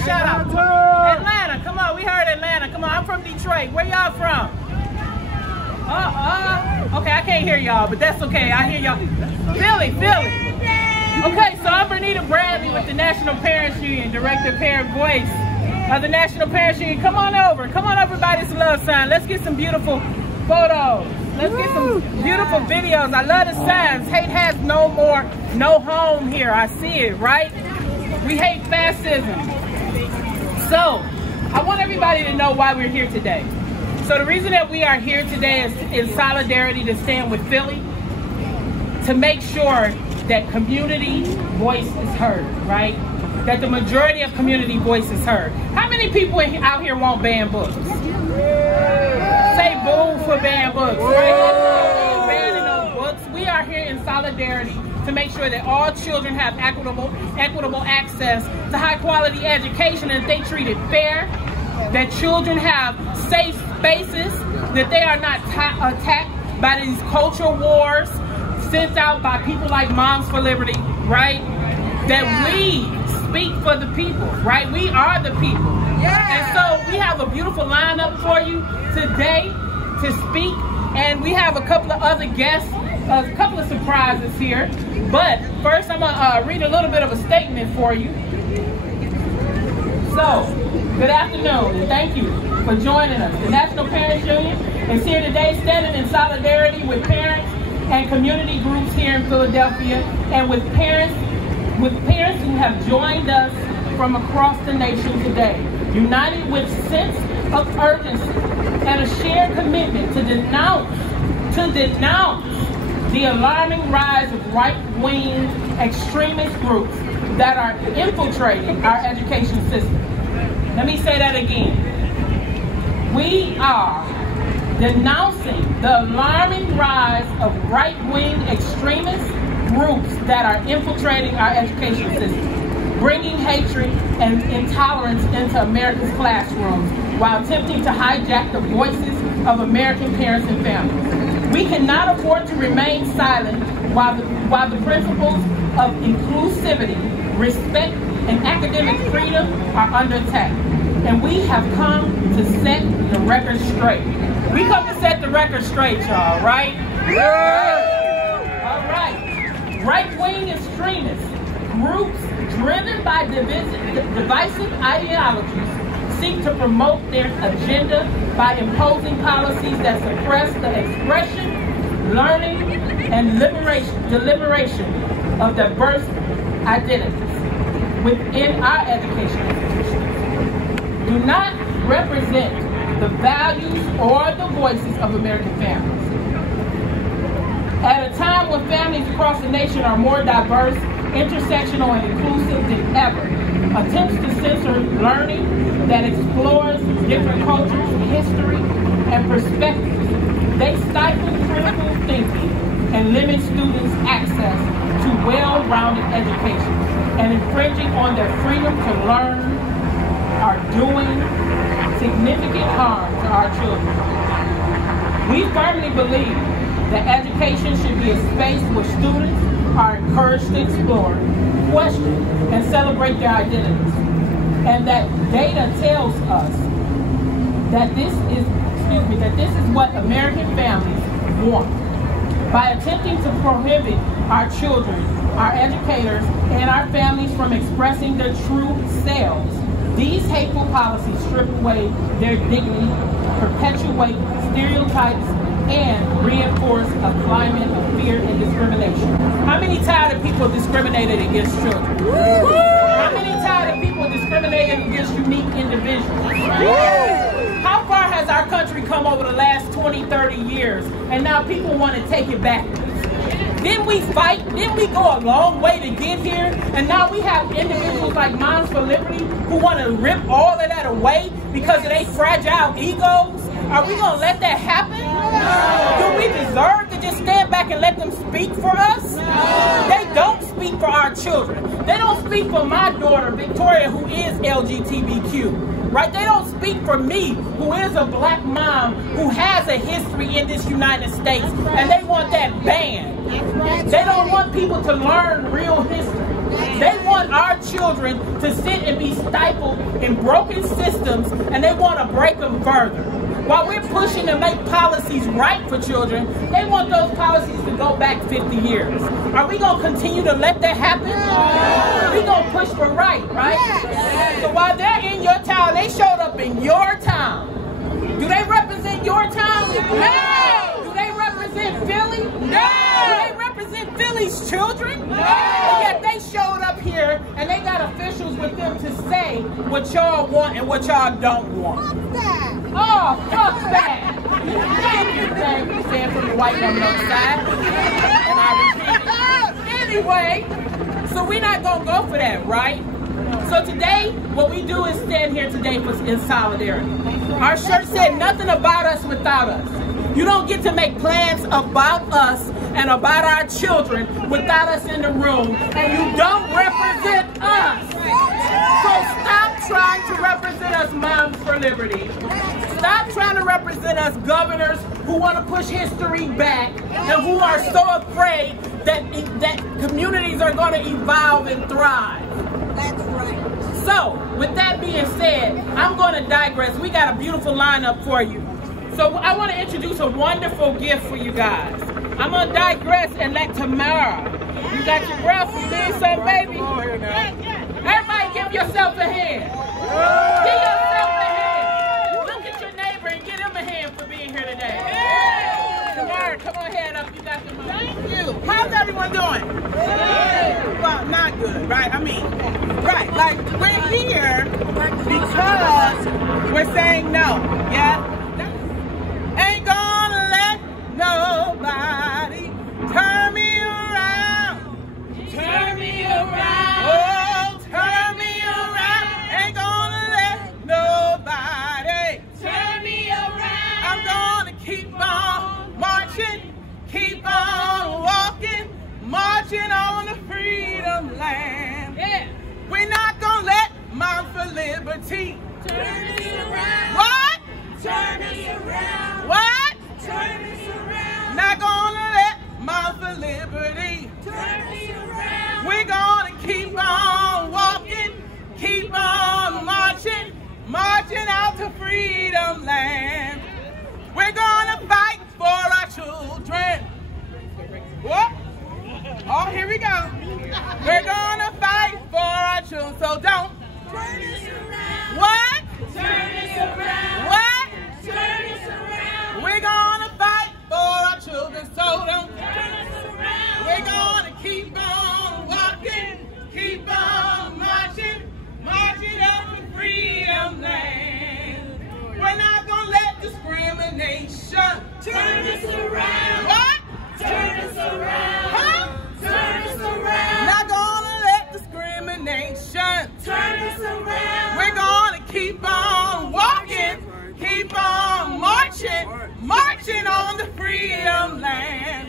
a shout out. Atlanta, come on, we heard Atlanta. Come on, I'm from Detroit. Where y'all from? Okay, I can't hear y'all, but that's okay. I hear y'all. Philly. Okay, so I'm Bernita Bradley with the National Parents Union, Director Parent Voice of the National Parents Union. Come on over by this love sign. Let's get some beautiful photos. Let's get some beautiful videos. I love the signs. Hate has no home here. I see it, right? We hate fascism. So, I want everybody to know why we're here today. So the reason that we are here today is in solidarity to stand with Philly, to make sure that community voice is heard, right? That the majority of community voice is heard. How many people out here want banned books? Say boo for banned books, right? Let's banning those books. We are here in solidarity to make sure that all children have equitable access to high quality education and they treated fair, that children have safe spaces, that they are not attacked by these culture wars sent out by people like Moms for Liberty, right? That we speak for the people, right? We are the people. And so we have a beautiful lineup for you today to speak, and we have a couple of other guests, a couple of surprises here. But first I'm gonna read a little bit of a statement for you. So, good afternoon, and thank you for joining us. The National Parents Union is here today standing in solidarity with parents and community groups here in Philadelphia, and with parents who have joined us from across the nation today, united with sense of urgency and a shared commitment to denounce the alarming rise of right-wing extremist groups that are infiltrating our education system. Let me say that again. We are denouncing the alarming rise of right-wing extremist groups that are infiltrating our education system, bringing hatred and intolerance into America's classrooms while attempting to hijack the voices of American parents and families. We cannot afford to remain silent while the principles of inclusivity, respect, and academic freedom are under attack. And we have come to set the record straight. We come to set the record straight, y'all, right? All right. Right-wing extremists, groups driven by divisive ideologies, seek to promote their agenda by imposing policies that suppress the expression, learning, and deliberation of diverse identities within our education institutions. Do not represent the values or the voices of American families. At a time when families across the nation are more diverse, intersectional, and inclusive than ever, attempts to censor learning that explores different cultures, history, and perspectives, they stifle critical thinking and limit students' access to well-rounded education, and infringing on their freedom to learn are doing significant harm to our children. We firmly believe that education should be a space where students are encouraged to explore, question, and celebrate their identities. And that data tells us that this is what American families want. By attempting to prohibit our children, our educators, and our families from expressing their true selves, these hateful policies strip away their dignity, perpetuate stereotypes, and reinforce a climate of fear and discrimination. How many tired of people discriminated against children? How many tired of people discriminated against unique individuals? How far has our country come over the last 20, 30 years, and now people want to take it backwards? Didn't we fight? Didn't we go a long way to get here? And now we have individuals like Moms for Liberty who want to rip all of that away because of their fragile egos? Are we going to let that happen? No. Do we deserve to just stand back and let them speak for us? No. They don't speak for our children. They don't speak for my daughter, Victoria, who is LGBTQ. Right? They don't speak for me, who is a black mom who has a history in this United States, and they want that banned. They don't want people to learn real history. They want want our children to sit and be stifled in broken systems, and they want to break them further. While we're pushing to make policies right for children, they want those policies to go back 50 years. Are we going to continue to let that happen? We're going to push for right? So while they're in your town, they showed up in your town. Do they represent your town? No. Do they represent Philly? No. Do they represent Philly's children? No. And yet they showed up here and they got officials with them to say what y'all want and what y'all don't want. Fuck that. Oh, fuck that. Thank you, saying from the white woman on the side. And I repeat. Anyway, so we're not going to go for that, right? So today, what we do is stand here today in solidarity. Our shirt said nothing about us without us. You don't get to make plans about us and about our children without us in the room, and you don't represent us. So stop trying to represent us Moms for Liberty. Stop trying to represent us governors who want to push history back and who are so afraid that communities are going to evolve and thrive. That's right. So, with that being said, I'm going to digress. We got a beautiful lineup for you. So, I want to introduce a wonderful gift for you guys. I'm going to digress and let Tamara. You got your breath? You need some, baby? Everybody give yourself a hand. Give yourself a hand. Look at your neighbor and give him a hand for being here today. Tamara, come on, head up. You got the money. Thank you. How's everyone doing? Well, not good, right? I mean, right, like we're here because we're saying no, yeah? Ain't gonna let nobody turn me around. Turn me around. Oh, turn me around. Ain't gonna let nobody turn me around. I'm gonna keep on marching, keep on walking, marching on the freedom land. Yeah. We're not gonna let Moms for Liberty turn me around. What? Turn me around. What? Turn me around. Not gonna let Moms for Liberty turn me around. We're gonna keep on walking, keep on marching, marching out to freedom land. We're gonna fight for our children. What? Oh, here we go. We're gonna fight for our children, so don't turn us around. What? Turn us around. What? Turn us around. We're gonna fight for our children, so don't turn us around. We're gonna keep on walking, keep on marching, marching up to freedom land. We're not gonna let discrimination turn us around. What? Turn us around. Huh? Turn us around. Not gonna let discrimination turn us around. We're gonna keep on walking, keep on marching, marching on the freedom land.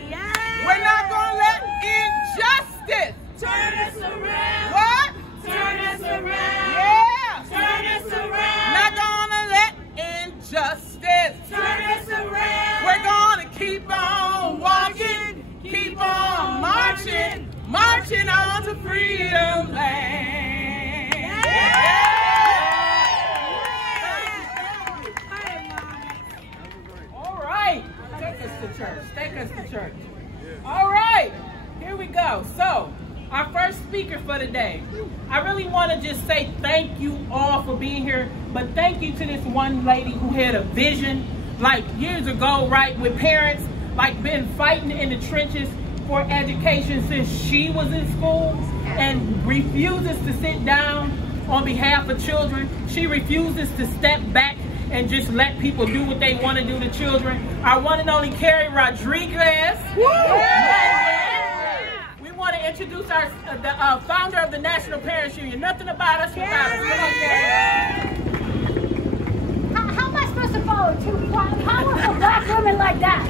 We're not gonna let injustice turn us around. What? Turn us around. Yeah. Turn us around. Not gonna let injustice turn us around. We're gonna keep on walking, keep on marching, marching on to freedom land. Yeah. All right. Take us to church. Take us to church. All right. Here we go. So, our first speaker for today. I really want to just say thank you all for being here, but thank you to this one lady who had a vision like years ago, right, with parents, like been fighting in the trenches for education since she was in school and refuses to sit down on behalf of children. She refuses to step back and just let people do what they want to do to children. Our one and only Carrie Rodriguez. We want to introduce the founder of the National Parents Union. Nothing about us without us. How am I supposed to follow two powerful black women like that?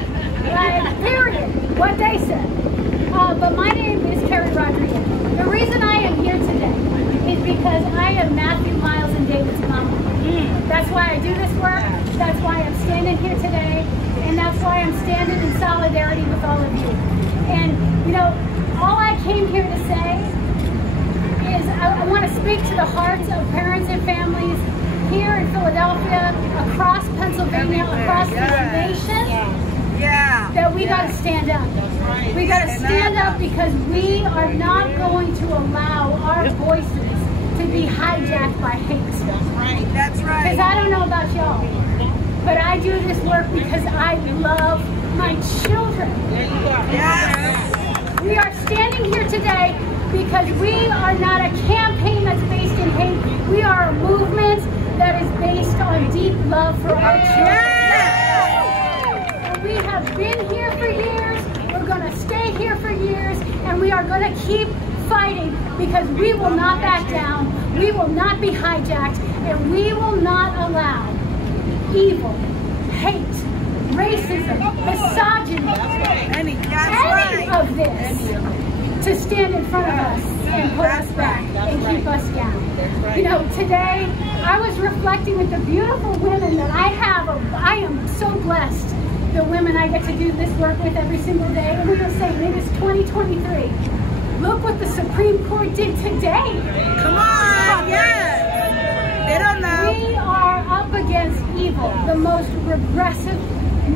Like, period. What they said. But my name is Carrie Rodriguez. The reason I am here today is because I am Matthew, Miles, and David's mama. That's why I do this work. That's why I'm standing here today. And that's why I'm standing in solidarity with all of you. And, you know, all I came here to say is I want to speak to the hearts of parents and families here in Philadelphia, across Pennsylvania, across this nation, that we got to stand up. We got to stand up because we are not going to allow our voices to be hijacked by hate. That's right. Because I don't know about y'all, but I do this work because I love my children. There you go. Yes. We are standing here today because we are not a campaign that's based in hate. We are a movement that is based on deep love for our children. And we have been here for years. We're going to stay here for years, and we are going to keep fighting because we will not back down. We will not be hijacked, and we will not allow evil, hate, racism, misogyny, any of this to stand in front of us and put us back and keep us down. You know, today I was reflecting with the beautiful women that I have. I am so blessed, the women I get to do this work with every single day. And we were saying it is 2023. Look what the Supreme Court did today. Come on, yes. They don't know. We are up against evil, the most regressive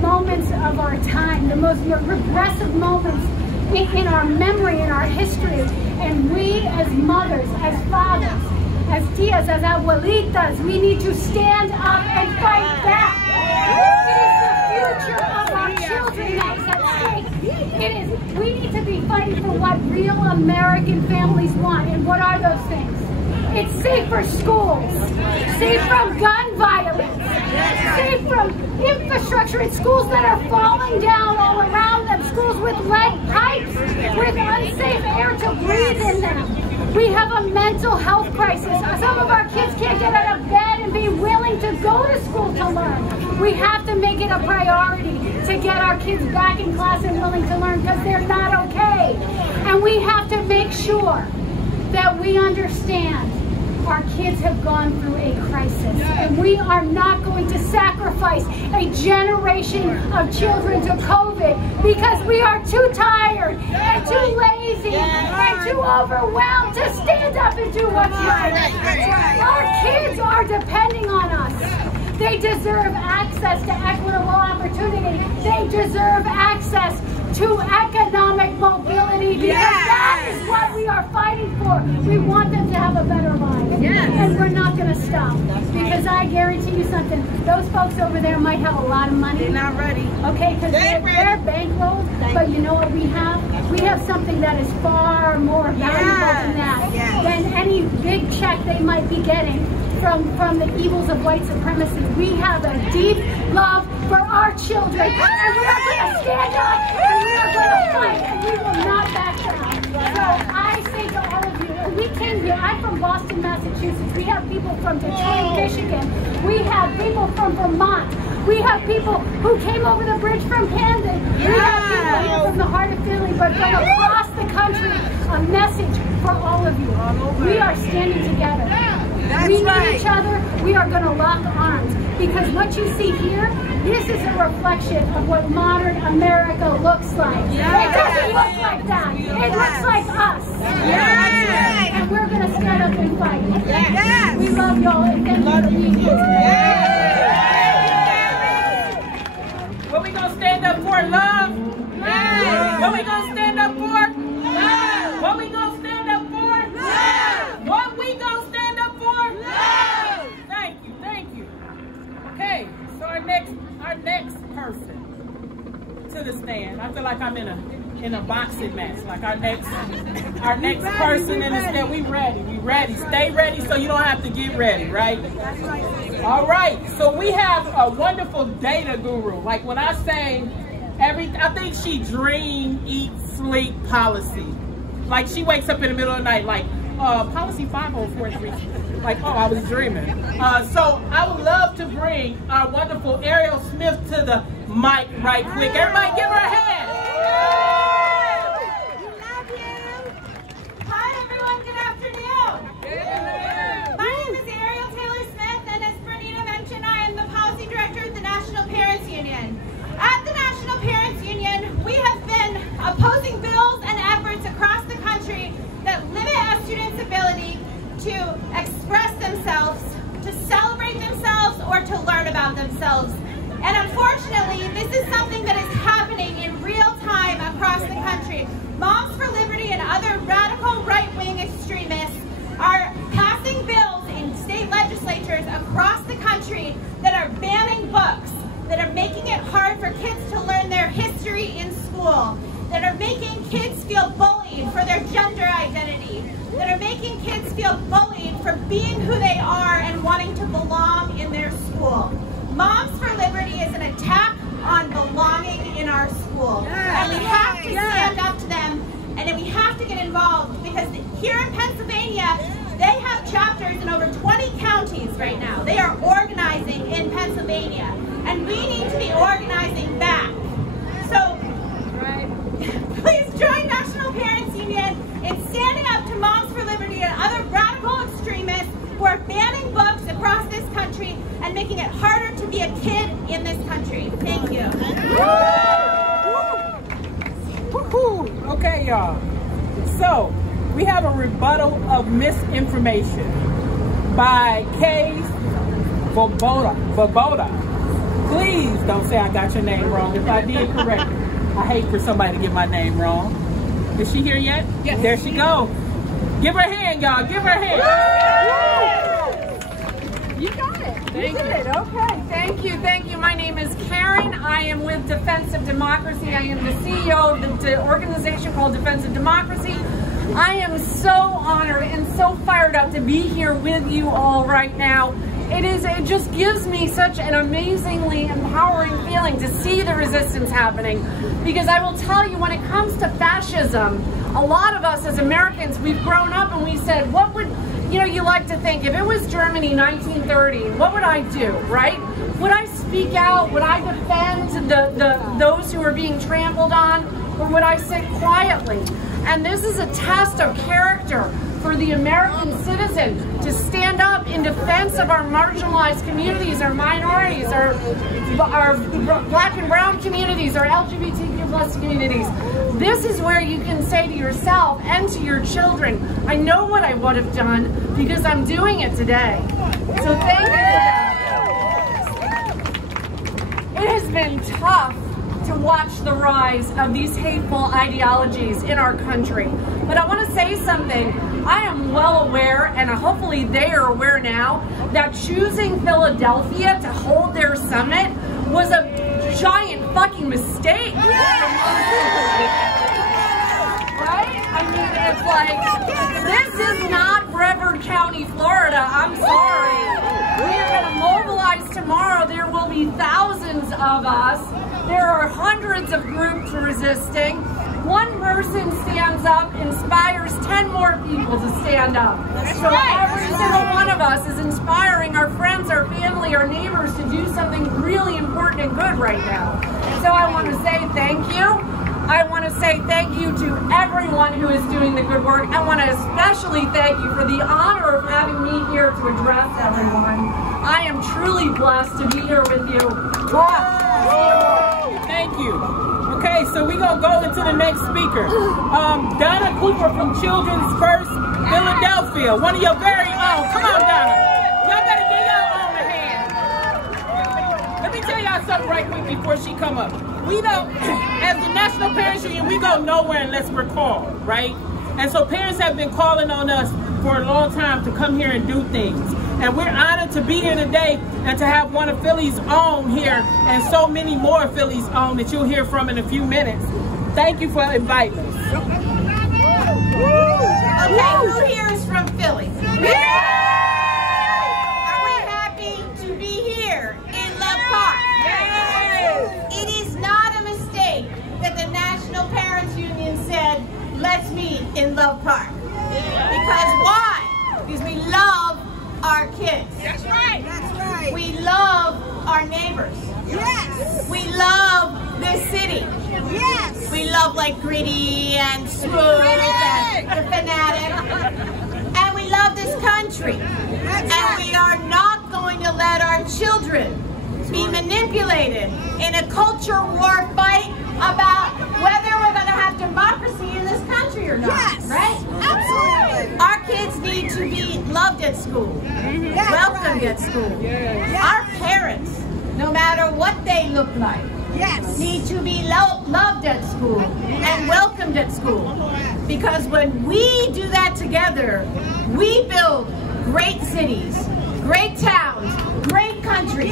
moments of our time, the most regressive moments in our memory, in our history. And we as mothers, as fathers, as tias, as abuelitas, we need to stand up and fight back. It is the future of our children that is at stake. It is, we need to be fighting for what real American families want. And what are those things? It's safer schools, safe from gun violence, safe from infrastructure in schools that are falling down all around them, schools with lead pipes, with unsafe air to breathe in them. We have a mental health crisis. Some of our kids can't get out of bed and be willing to go to school to learn. We have to make it a priority to get our kids back in class and willing to learn because they're not okay. And we have to make sure that we understand our kids have gone through a crisis, and we are not going to sacrifice a generation of children to COVID because we are too tired and too lazy and too overwhelmed to stand up and do what's right. Our kids are depending on us. They deserve access to equitable opportunity. They deserve access to economic mobility because that is what we are fighting for. We want them to have a better life. And we're not going to stop because I guarantee you something. Those folks over there might have a lot of money. They're not ready. Okay, because they're bankrolled. But you know what we have? We have something that is far more valuable than that. Than any big check they might be getting from the evils of white supremacy. We have a deep love for our children, and we are going to stand up, and we are going to fight, and we will not back down. So I say to all of you, and we came here, I'm from Boston, Massachusetts. We have people from Detroit, Michigan. We have people from Vermont. We have people who came over the bridge from Camden. We have people here from the heart of Philly, but from across the country, a message for all of you. We are standing together. We need each other. We are going to lock arms because what you see here, this is a reflection of what modern America looks like. It doesn't look like that. It looks like us. And we're going to stand up and fight. We love y'all and thank you for being here. What we gonna stand up for? Love. What we gonna stand up for? Love. What we gonna stand up for? Love. What we gonna stand up for? Love. Thank you. Okay, so our next person to the stand. I feel like I'm in a boxing match. Like our next person in the stand. We ready. Stay ready so you don't have to get ready, right? All right, so we have a wonderful data guru. Like when I say I think she dream, eat, sleep policy. Like she wakes up in the middle of the night like, policy 5043. Like, oh, I was dreaming. So I would love to bring our wonderful Ariel Smith to the mic right quick. Everybody give her a hand. We love you. Hi, everyone. Good afternoon. My name is Ariel Taylor Smith, and as Bernita mentioned, I am the policy director at the National Parents Union. At the National Parents Union, we have been opposing bills and efforts across the country that limit a student's ability themselves. And unfortunately, this is something that is happening in real time across the country. Moms for Liberty and other radical right-wing extremists are passing bills in state legislatures across the country that are banning books, that are making it hard for kids to learn their history in school, that are making kids feel bullied for their gender identity, that are making kids feel bullied for being who they are and wanting to belong in their school. Moms for Liberty is an attack on belonging in our school. And we have to stand up to them, and then we have to get involved, because here in Pennsylvania, they have chapters in over 20 counties right now. They are organizing in Pennsylvania, and we need to be organizing back. So, please join National Parents Union in standing up to Moms for Liberty and other radical extremists who are banning books across this country and making it harder to be a kid in this country. Thank you. Okay, y'all. So, we have a rebuttal of misinformation by Kay Svoboda. Please don't say I got your name wrong. If I did, correct me. I hate for somebody to get my name wrong. Is she here yet? Yes. There she goes. Give her a hand, y'all. Give her a hand. You got it. You did it. Okay. Thank you. Thank you. My name is Karen. I am with Defense of Democracy. I am the CEO of the organization called Defense of Democracy. I am so honored and so fired up to be here with you all right now. It just gives me such an amazingly empowering feeling to see the resistance happening, because I will tell you, when it comes to fascism, a lot of us as Americans, we've grown up and we said, what would, you like to think, if it was Germany 1930, what would I do, right? Would I speak out? Would I defend those who are being trampled on? Or would I sit quietly? And this is a test of character for the American citizen to stand up in defense of our marginalized communities, our minorities, our black and brown communities, our LGBTQ plus communities. This is where you can say to yourself and to your children, I know what I would have done because I'm doing it today. So thank you for that. It has been tough to watch the rise of these hateful ideologies in our country. But I want to say something. I am well aware, and hopefully they are aware now, that choosing Philadelphia to hold their summit was a giant fucking mistake. Right? I mean, it's like, this is not Brevard County, Florida. I'm sorry. We are going to mobilize tomorrow. There will be thousands of us. There are hundreds of groups resisting. One person stands up, inspires 10 more people to stand up. So every single one of us is inspiring our friends, our family, our neighbors to do something really important and good right now. So I want to say thank you. I want to say thank you to everyone who is doing the good work. I want to especially thank you for the honor of having me here to address everyone. I am truly blessed to be here with you. Thank you. Okay, so we're going to go into the next speaker. Donna Cooper from Children's First Philadelphia, one of your very own. Come on, Donna. Y'all better give your own a hand. Let me tell y'all something right quick before she come up. We don't, as the National Parents Union, we go nowhere unless we're called, right? And so parents have been calling on us for a long time to come here and do things. And we're honored to be here today and to have one of Philly's own here and so many more Philly's own that you'll hear from in a few minutes. Thank you for inviting us. Okay, who here is from Philly? Are we happy to be here in Love Park? It is not a mistake that the National Parents Union said, let's meet in Love Park. Because why? Because we love our kids. That's right. That's right. We love our neighbors. Yes. We love this city. Yes. We love like Gritty and Swoop and the Fanatic. And we love this country. And we are not going to let our children be manipulated in a culture war fight about whether we're going to have democracy in this country or not. Yes. Right? Absolutely. Our kids need to be loved at school, welcomed at school. Our parents no matter what they look like, need to be loved at school and welcomed at school. Because when we do that together, we build great cities, great towns, great countries.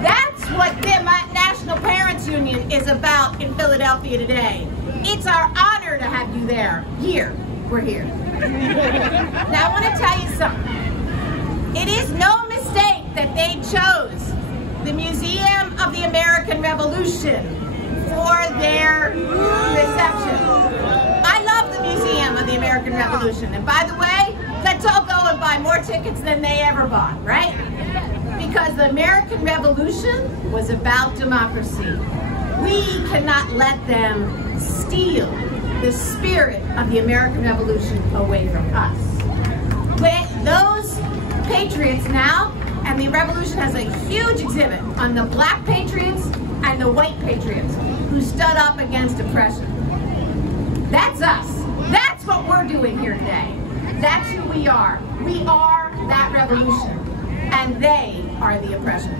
That's what the National Parents Union is about in Philadelphia today. It's our honor to have you there. Here, we're here. Now I want to tell you something. It is no mistake that they chose the Museum of the American Revolution for their reception. I love the Museum of the American Revolution. And by the way, let's all go and buy more tickets than they ever bought, right? Because the American Revolution was about democracy. We cannot let them steal the spirit of the American Revolution away from us. When those patriots now, and the revolution has a huge exhibit on the black patriots and the white patriots who stood up against oppression. That's us. That's what we're doing here today. That's who we are. We are that revolution, and they are the oppression.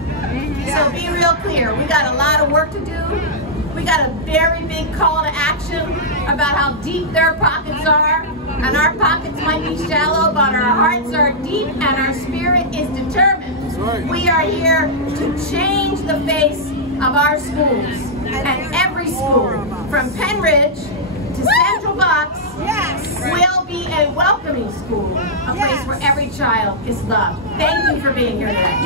So be real clear, we got a lot of work to do. We got a very big call to action about how deep their pockets are, and our pockets might be shallow, but our hearts are deep and our spirit is determined. We are here to change the face of our schools, and every school, from Penridge to Central Bucks, will be a welcoming school, a place where every child is loved. Thank you for being here today.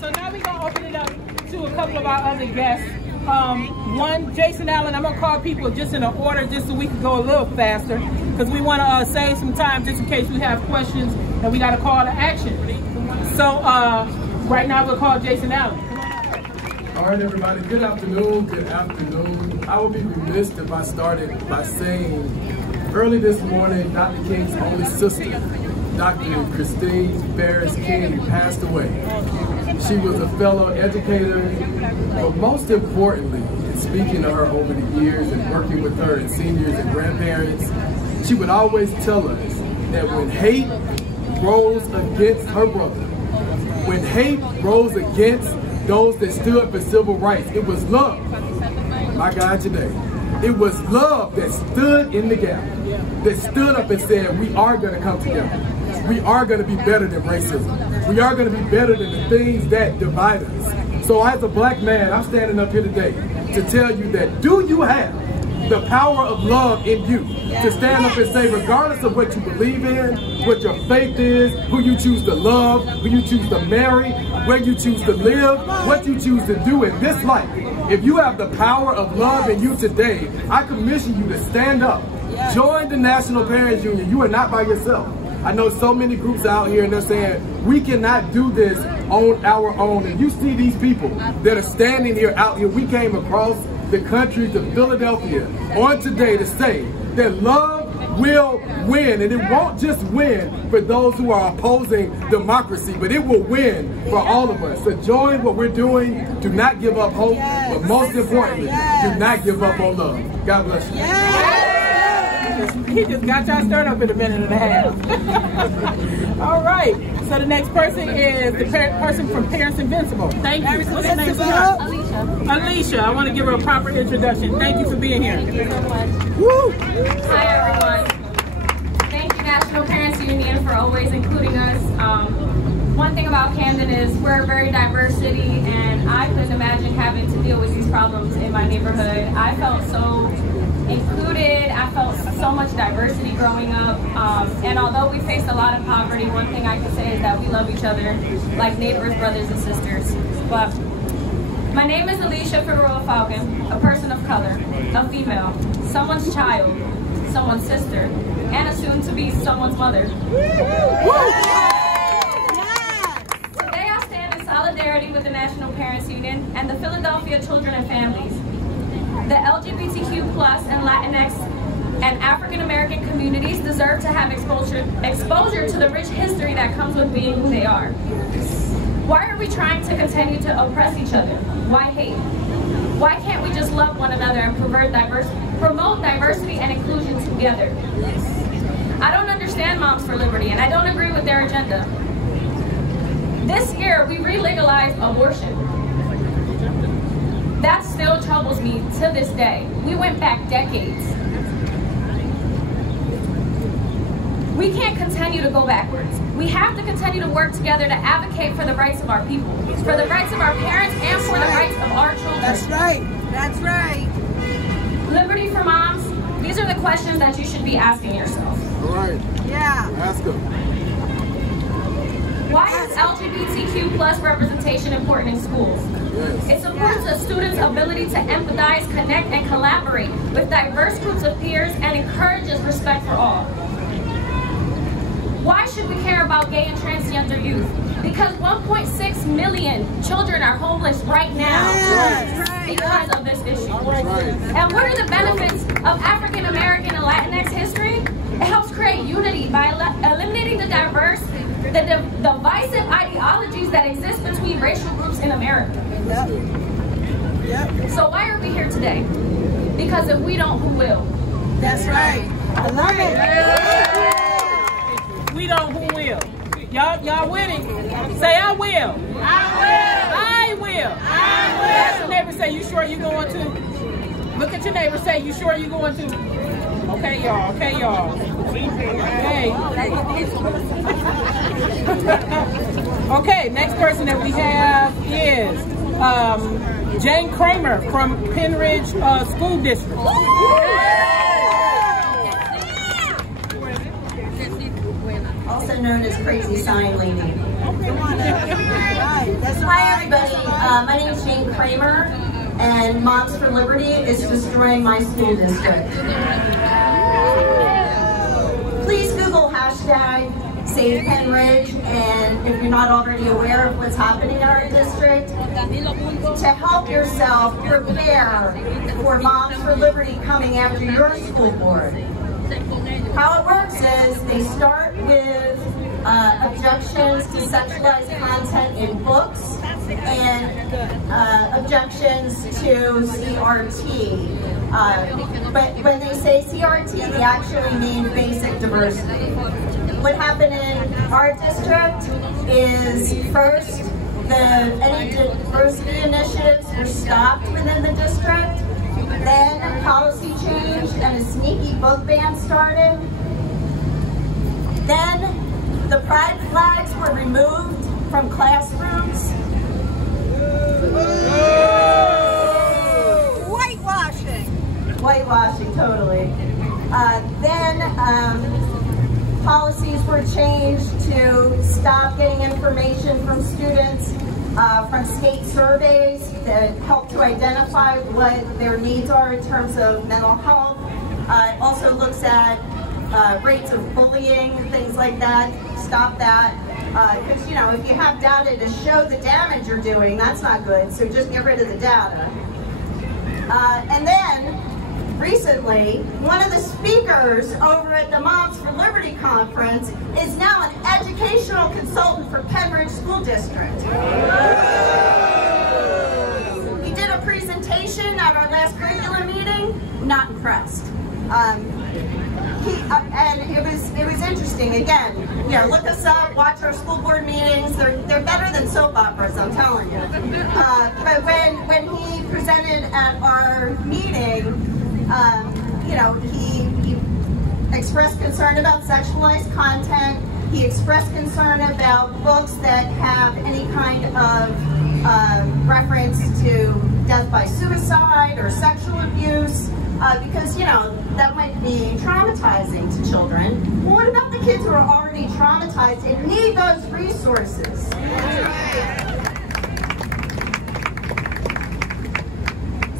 So now we're going to open it up to a couple of our other guests. One, Jason Allen. I'm going to call people just in an order just so we can go a little faster, because we want to save some time just in case we have questions and we got a call to action. So right now we'll call Jason Allen. All right, everybody, good afternoon, good afternoon. I would be remiss if I started by saying early this morning, Dr. King's only sister, Dr. Christine Ferris King, passed away. She was a fellow educator, but most importantly, speaking to her over the years and working with her and seniors and grandparents, she would always tell us that when hate rose against her brother, when hate rose against those that stood for civil rights, it was love. My God, today, it was love that stood in the gap, that stood up and said, we are going to come together. We are going to be better than racism. We are going to be better than the things that divide us. So as a black man, I'm standing up here today to tell you that, do you have the power of love in you to stand up and say, regardless of what you believe in, what your faith is, who you choose to love, who you choose to marry, where you choose to live, what you choose to do in this life, if you have the power of love in you today, I commission you to stand up. Join the National Parents Union. You are not by yourself. I know so many groups out here and they're saying, we cannot do this on our own. And you see these people that are standing here out here. We came across the country to Philadelphia on today to say that love will win. And it won't just win for those who are opposing democracy, but it will win for all of us. So join what we're doing. Do not give up hope, but most importantly, do not give up on love. God bless you. He just got y'all stirred up in a minute and a half. All right. So the next person is the person from Parents Invincible. Thank you. What's your name? Alicia. Alicia. I want to give her a proper introduction. Thank you for being here. Woo. Hi, everyone. Thank you, National Parents Union, for always including us. One thing about Camden is we're a very diverse city, and I couldn't imagine having to deal with these problems in my neighborhood. I felt so included. I felt so much diversity growing up. And although we faced a lot of poverty, one thing I can say is that we love each other like neighbors, brothers, and sisters. But my name is Alicia Figueroa Falcon, a person of color, a female, someone's child, someone's sister, and a soon-to-be someone's mother. Today I stand in solidarity with the National Parents Union and the Philadelphia Children and Families. The LGBTQ+ and Latinx and African American communities deserve to have exposure to the rich history that comes with being who they are. Why are we trying to continue to oppress each other? Why hate? Why can't we just love one another and promote diversity and inclusion together? I don't understand understand Moms for Liberty, and I don't agree with their agenda. This year, we re-legalized abortion. That still troubles me to this day. We went back decades. We can't continue to go backwards. We have to continue to work together to advocate for the rights of our people, for the rights of our parents, and for the rights of our children. That's right. That's right. Liberty for moms, these are the questions that you should be asking yourself. All right. Yeah. Ask them. Why is LGBTQ plus representation important in schools? Yes. It supports a student's ability to empathize, connect, and collaborate with diverse groups of peers and encourages respect for all. Why should we care about gay and transgender youth? Because 1.6 million children are homeless right now because of this issue. And what are the benefits of African American and Latinx history? It helps create unity by eliminating the divisive ideologies that exist between racial groups in America. So why are we here today? Because if we don't, who will? That's right. I love it. We don't, who will? Y'all winning. Say, I will. I will. Ask your neighbor, say, you sure you going to? Look at your neighbor, say, you sure you going to? Okay, y'all. Okay, y'all. Okay. Okay, next person that we have is Jane Kramer from Penridge School District. Also known as Crazy Sign Lady. Hi everybody, my name is Jane Kramer, and Moms for Liberty is destroying my school district. Please Google hashtag Save Penridge, and if you're not already aware of what's happening in our district, to help yourself prepare for Moms for Liberty coming after your school board. How it works is they start with objections to sexualized content in books and objections to CRT. But when they say CRT, they actually mean basic diversity. What happened in our district is first, any diversity initiatives were stopped within the district. Then a policy changed and a sneaky book ban started. Then the pride flags were removed from classrooms. Whitewashing. Whitewashing, totally. Then policies were changed to stop getting information from students from state surveys that help to identify what their needs are in terms of mental health. It also looks at rates of bullying, things like that. Stop that. Because, you know, if you have data to show the damage you're doing, that's not good. So just get rid of the data. And then, recently, one of the speakers over at the Moms for Liberty conference is now an educational consultant for Penridge School District. He did a presentation at our last curriculum meeting. Not impressed. And it was interesting. Again, you know, look us up, watch our school board meetings. They're better than soap operas, I'm telling you. But when he presented at our meeting, you know, he expressed concern about sexualized content. He expressed concern about books that have any kind of reference to death by suicide or sexual abuse, because, you know, that might be traumatizing to children. Well, what about the kids who are already traumatized and need those resources?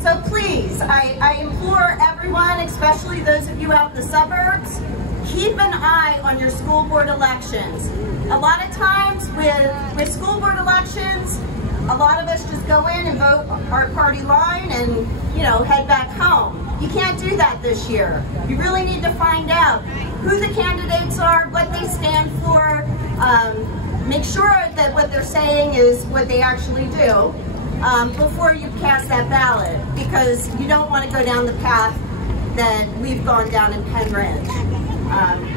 So please, I implore everyone, especially those of you out in the suburbs, keep an eye on your school board elections. A lot of times with school board elections, a lot of us just go in and vote our party line and, you know, head back home. You can't do that this year. You really need to find out who the candidates are, what they stand for, make sure that what they're saying is what they actually do. Before you cast that ballot, because you don't want to go down the path that we've gone down in Penridge.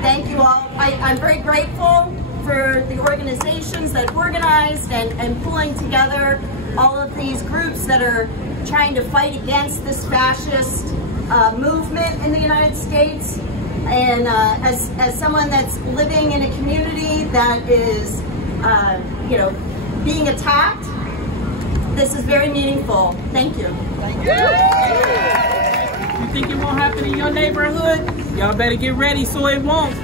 Thank you all. I'm very grateful for the organizations that organized and pulling together all of these groups that are trying to fight against this fascist movement in the United States. And as someone that's living in a community that is, you know, being attacked, this is very meaningful. Thank you. Thank you. You think it won't happen in your neighborhood? Y'all better get ready so it won't.